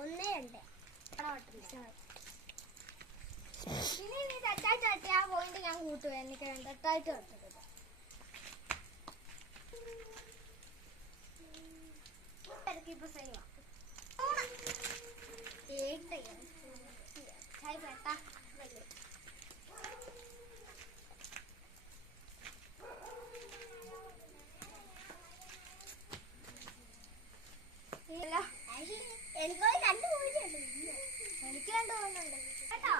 1-2 ഇനി നീ തെറ്റായിട്ട് തട്ടി ആ പോയിന്റ് ഞാൻ കൂട്ടുക. എനിക്ക് തെറ്റായിട്ട് തട്ടരുത്. ഇപ്പൊ സൈവാ എനിക്ക് 2 പോയിന്റ് എനിക്ക് 2 പോയിന്റ് ഉണ്ട് കേട്ടോ.